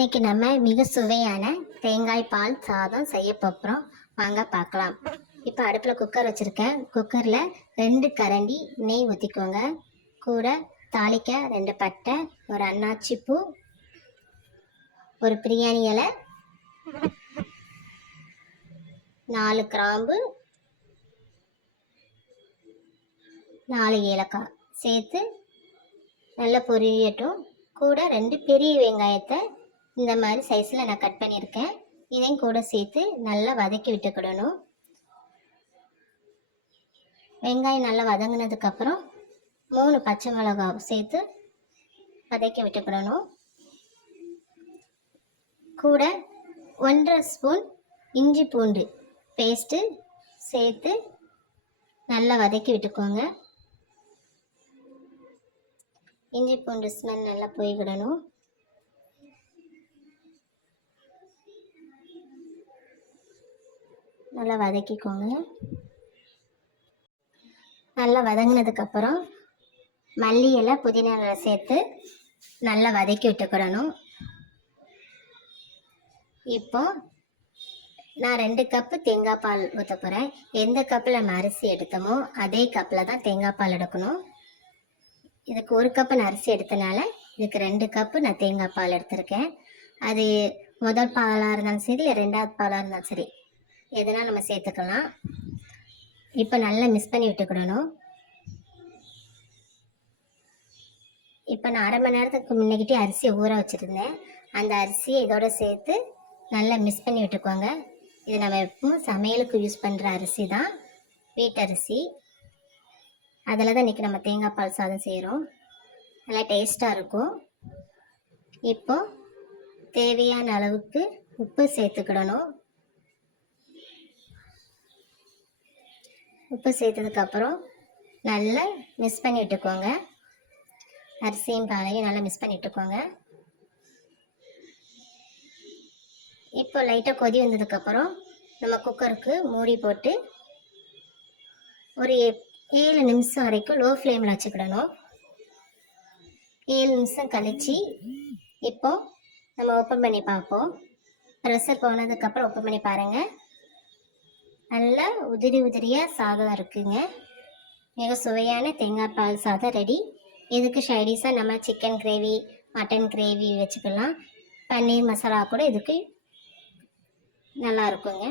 இன்னைக்கு நம்ம மிக சுவையான தேங்காய் பால் சாதம் செய்ய போகிறோம் வாங்க பார்க்கலாம். இப்போ அடுப்பில் குக்கர் வச்சுருக்கேன். குக்கரில் ரெண்டு கரண்டி நெய் ஊற்றிக்கோங்க கூட தாளிக்க ரெண்டு பட்டை ஒரு அன்னாச்சி பூ ஒரு பிரியாணி இலை நாலு கிராம்பு நாலு ஏலக்காய் சேர்த்து நல்லா பொரியட்டும். கூட ரெண்டு பெரிய வெங்காயத்தை இந்த மாதிரி சைஸில் நான் கட் பண்ணியிருக்கேன். இதையும் கூட சேர்த்து நல்லா வதக்கி விட்டுக்கிடணும். வெங்காயம் நல்லா வதங்கினதுக்கப்புறம் மூணு பச்சை மிளகாய் சேர்த்து வதக்கி விட்டுக்கிடணும். கூட ஒன்றரை ஸ்பூன் இஞ்சி பூண்டு பேஸ்ட்டு சேர்த்து நல்லா வதக்கி விட்டுக்கோங்க. இஞ்சி பூண்டு ஸ்மெல் நல்லா போய்விடணும் நல்லா வதக்கிக்கோங்க. நல்லா வதங்கினதுக்கப்புறம் மல்லி இலை புதினா இலை சேர்த்து நல்லா வதக்கி விட்டுக்கிறணும் இப்போ நான் ரெண்டு கப்பு தேங்காய் பால் ஊற்ற போகிறேன் எந்த கப்பில் நம்ம அரிசி எடுத்தோமோ அதே கப்பில் தான் தேங்காய் பால் எடுக்கணும். இதுக்கு ஒரு கப்பு நான் அரிசி எடுத்தனால இதுக்கு ரெண்டு கப்பு நான் தேங்காய் பால் எடுத்திருக்கேன். அது முதல் பாலாக இருந்தாலும் சரி இல்லை ரெண்டாவது பாலாக இருந்தாலும் சரி. எதனா நம்ம சேர்த்துக்கலாம். இப்போ நல்லா மிக்ஸ் பண்ணி விட்டுக்கிடணும். இப்போ நான் அரை மணி நேரத்துக்கு முன்னைக்கிட்டே அரிசியை ஊற வச்சுருந்தேன். அந்த அரிசியை இதோட சேர்த்து நல்லா மிக்ஸ் பண்ணி விட்டுக்கோங்க. இது நம்ம எப்பவும் சமையலுக்கு யூஸ் பண்ணுற அரிசி தான். வீட்டரிசி அதில் தான் இன்றைக்கி நம்ம தேங்காய் பால் சாதம் செய்கிறோம் நல்லா டேஸ்ட்டாக இருக்கும். இப்போ தேவையான அளவுக்கு உப்பு சேர்த்துக்கிடணும். உப்பு சேர்த்ததுக்கப்புறம் நல்லா மிக்ஸ் பண்ணி விட்டுக்கோங்க. அரிசியும் பாலையும் நல்லா மிக்ஸ் பண்ணி விட்டுக்கோங்க. இப்போ லைட்டாக கொதி வந்ததுக்கப்புறம் நம்ம குக்கருக்கு மூடி போட்டு ஒரு ஏழு நிமிஷம் வரைக்கும் லோ ஃப்ளேமில் வச்சுக்கிடணும். ஏழு நிமிஷம் கழிச்சு இப்போ நம்ம ஓப்பன் பண்ணி பார்ப்போம். ப்ரெஷர் போனதுக்கப்புறம் ஓப்பன் பண்ணி பாருங்கள் நல்லா உதிரி உதிரியாக சாதம் இருக்குங்க. மிக சுவையான தேங்காய் பால் சாதம் ரெடி இதுக்கு சைடிஷாக நம்ம சிக்கன் கிரேவி மட்டன் கிரேவி வச்சுக்கலாம். பன்னீர் மசாலா கூட இதுக்கு நல்லா இருக்குங்க.